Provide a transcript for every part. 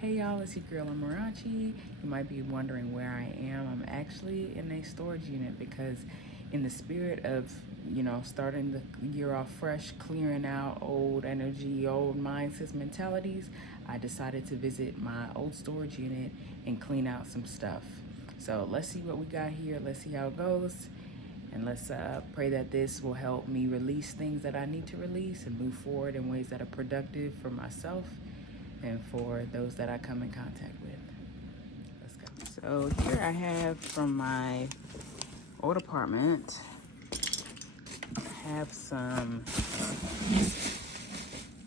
Hey y'all, it's your girl Amarachi. You might be wondering where I am. I'm actually in a storage unit because in the spirit of, starting the year off fresh, clearing out old energy, old mindsets, mentalities, I decided to visit my old storage unit and clean out some stuff. So let's see what we got here. Let's see how it goes. And let's pray that this will help me release things that I need to release and move forward in ways that are productive for myself and for those that I come in contact with. Let's go. So here I have from my old apartment, I have some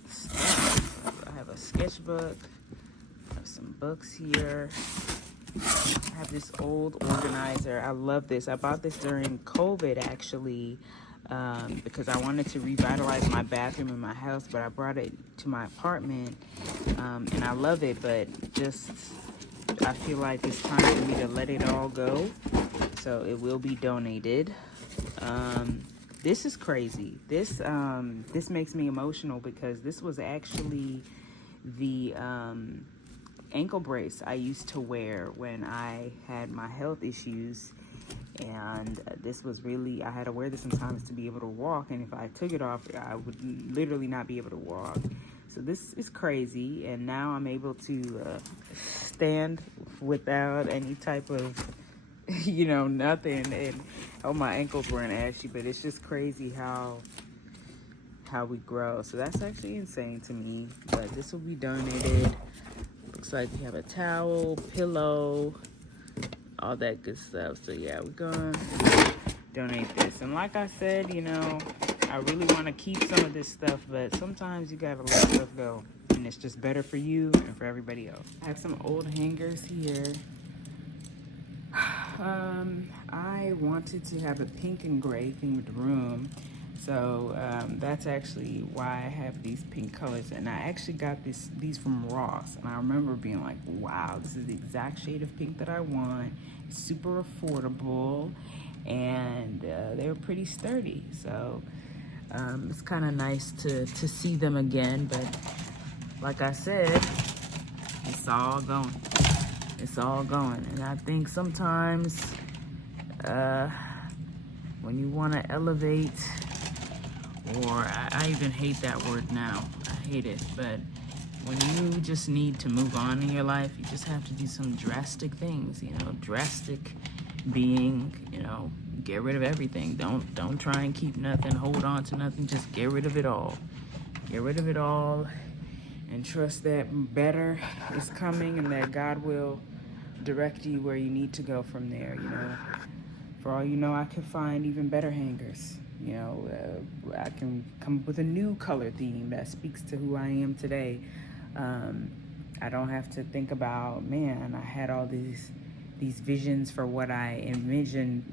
stuff. I have a sketchbook, I have some books here. I have this old organizer. I love this. I bought this during COVID actually, because I wanted to revitalize my bathroom in my house, but I brought it to my apartment, and I love it, but just I feel like it's time for me to let it all go, so it will be donated. This is crazy. This makes me emotional because this was actually the ankle brace I used to wear when I had my health issues, and this was really, I had to wear this sometimes to be able to walk, and if I took it off I would literally not be able to walk. So this is crazy, and now I'm able to stand without any type of nothing, and my ankles weren't ashy, but it's just crazy how we grow. So that's actually insane to me, but this will be donated. Looks like we have a towel, pillow, all that good stuff. So yeah, we're gonna donate this. And like I said, I really want to keep some of this stuff, but sometimes you gotta let stuff go, and it's just better for you and for everybody else. I have some old hangers here. I wanted to have a pink and gray theme with the room, so that's actually why I have these pink colors. And I actually got these from Ross, and I remember being like, wow, this is the exact shade of pink that I want. It's super affordable, and they're pretty sturdy, so it's kind of nice to see them again. But like I said, it's all going. It's all going. And I think sometimes when you want to elevate, or I even hate that word now, I hate it, but when you just need to move on in your life, you just have to do some drastic things, drastic being, get rid of everything. Don't try and keep nothing, hold on to nothing, just get rid of it all. Get rid of it all and trust that better is coming, and that God will direct you where you need to go from there. For all you know, I could find even better hangers. I can come up with a new color theme that speaks to who I am today. I don't have to think about, man, I had all these visions for what I envisioned,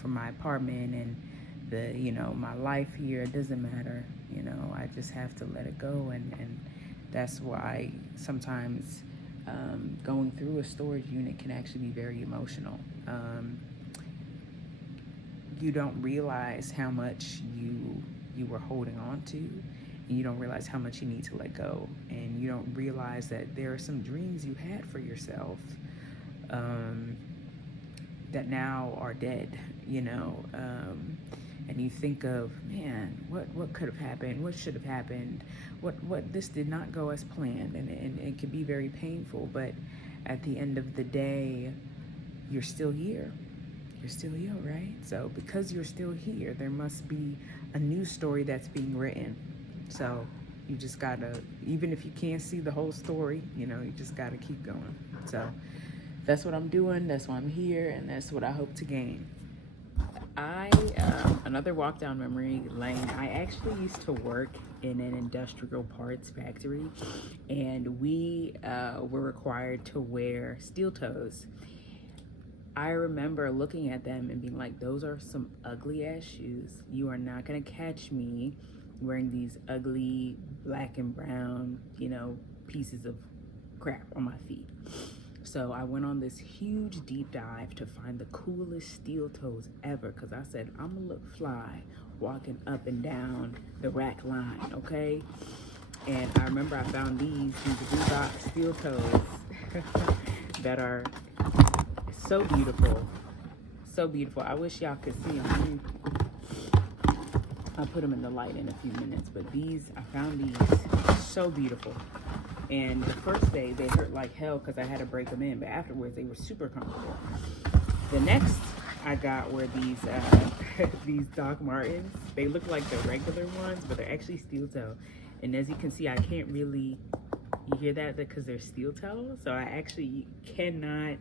for my apartment and my life here. It doesn't matter. I just have to let it go, and that's why sometimes going through a storage unit can actually be very emotional. You don't realize how much you were holding on to, and you don't realize how much you need to let go, and you don't realize that there are some dreams you had for yourself that now are dead, and you think of, man, what could have happened, what should have happened, what this did not go as planned, and it can be very painful, but at the end of the day, you're still here. You're still here, right? So because you're still here, there must be a new story that's being written. So you just gotta, even if you can't see the whole story, you just gotta keep going. So that's what I'm doing, that's why I'm here, and that's what I hope to gain. Another walk down memory lane, I actually used to work in an industrial parts factory, and we were required to wear steel toes. I remember looking at them and being like, those are some ugly ass shoes. You are not gonna catch me wearing these ugly black and brown, pieces of crap on my feet. So I went on this huge deep dive to find the coolest steel toes ever, because I said, I'm gonna look fly walking up and down the rack line, okay? And I remember I found these Reebok steel toes that are so beautiful. So beautiful. I wish y'all could see them. I'll put them in the light in a few minutes, but I found these so beautiful. And the first day they hurt like hell because I had to break them in, but afterwards they were super comfortable. The next I got were these these Doc Martens. They look like the regular ones, but they're actually steel toe. And as you can see, I can't really, you hear that because they're steel toe, so I actually cannot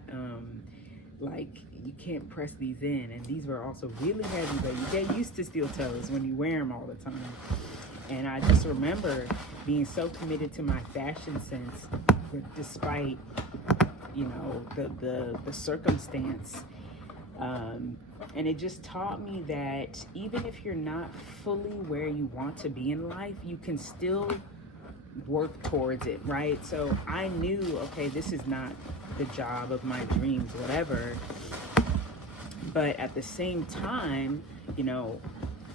you can't press these in. And these were also really heavy, but you get used to steel toes when you wear them all the time. And I just remember being so committed to my fashion sense, despite, you know, the circumstance. And it just taught me that even if you're not fully where you want to be in life, you can still work towards it, right? So I knew, okay, this is not the job of my dreams, whatever. But at the same time, you know,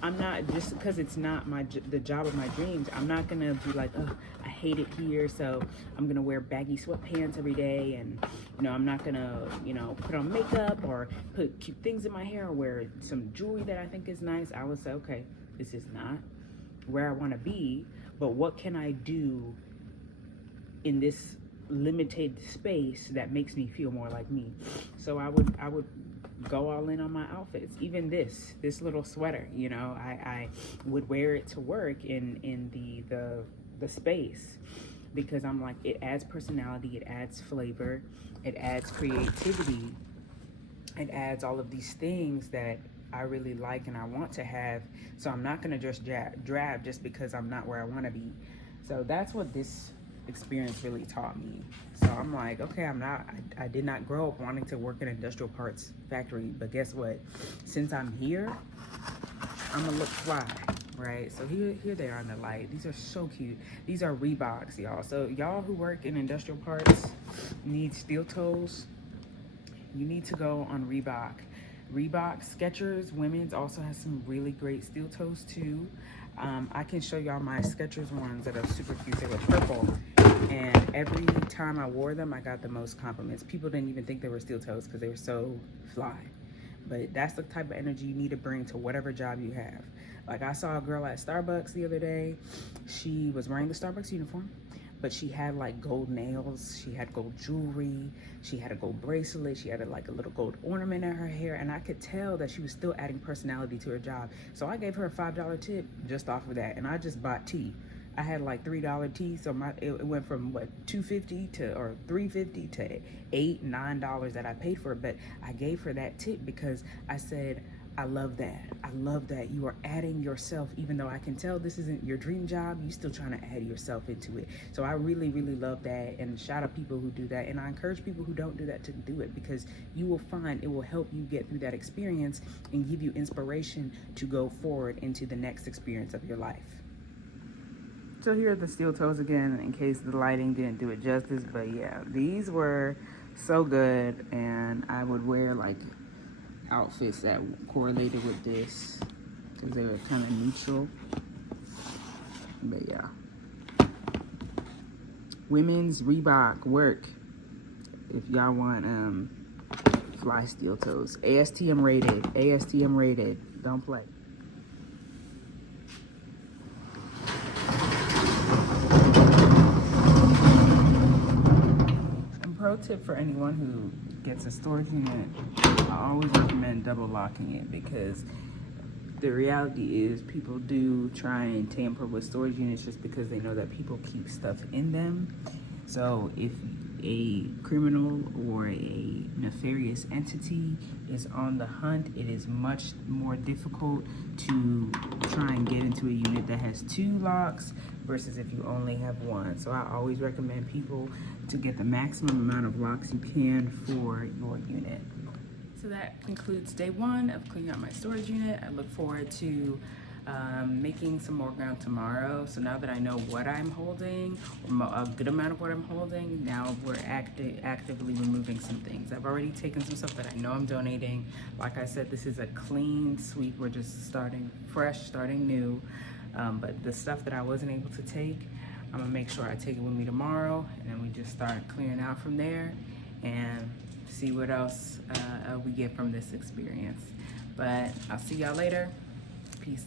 I'm not, just because it's not the job of my dreams, I'm not gonna be like, oh, I hate it here, so I'm gonna wear baggy sweatpants every day, and you know, I'm not gonna, you know, put on makeup or put cute things in my hair or wear some jewelry that I think is nice. I would say, okay, this is not where I want to be, but what can I do in this limited space that makes me feel more like me? So I would go all in on my outfits. Even this little sweater, you know, I would wear it to work in the space, because I'm like, it adds personality, it adds flavor, it adds creativity, it adds all of these things that I really like and I want to have. So I'm not gonna just drab just because I'm not where I want to be. So that's what this experience really taught me. So I'm like, okay, I did not grow up wanting to work in an industrial parts factory, but guess what? Since I'm here, I'm gonna look fly, right? So here they are in the light. These are so cute. These are Reeboks, y'all. So y'all who work in industrial parts, need steel toes, you need to go on Reebok. Reebok, Skechers, women's also has some really great steel toes too. I can show y'all my Skechers ones that are super cute. They were purple, and every time I wore them, I got the most compliments. People didn't even think they were steel toes because they were so fly. But that's the type of energy you need to bring to whatever job you have. Like, I saw a girl at Starbucks the other day. She was wearing the Starbucks uniform, but she had like gold nails, she had gold jewelry, she had a gold bracelet, she had like a little gold ornament in her hair, and I could tell that she was still adding personality to her job. So I gave her a $5 tip just off of that, and I just bought tea. I had like $3 tea, so it went from what, $2.50 or $3.50 to $8-9 that I paid for it. But I gave her that tip because I said, I love that. I love that you are adding yourself, even though I can tell this isn't your dream job, you still trying to add yourself into it. So I really, really love that, and shout out people who do that. And I encourage people who don't do that to do it, because you will find it will help you get through that experience and give you inspiration to go forward into the next experience of your life. So here are the steel toes again, in case the lighting didn't do it justice. But yeah, these were so good, and I would wear like outfits that correlated with this because they were kind of neutral. But yeah, women's Reebok work if y'all want fly steel toes. ASTM rated, don't play. And pro tip for anyone who gets a storage unit, I always recommend double locking it, because the reality is people do try and tamper with storage units just because they know that people keep stuff in them. So if a criminal or a nefarious entity is on the hunt, it is much more difficult to try and get into a unit that has 2 locks versus if you only have 1. So I always recommend people to get the maximum amount of locks you can for your unit. So that concludes day 1 of cleaning out my storage unit. I look forward to making some more ground tomorrow. So now that I know what I'm holding, or a good amount of what I'm holding, now we're actively removing some things. I've already taken some stuff that I know I'm donating. Like I said, this is a clean sweep. We're just starting fresh, starting new. But the stuff that I wasn't able to take, I'm gonna make sure I take it with me tomorrow, and then we just start clearing out from there and see what else we get from this experience. But I'll see y'all later. Peace.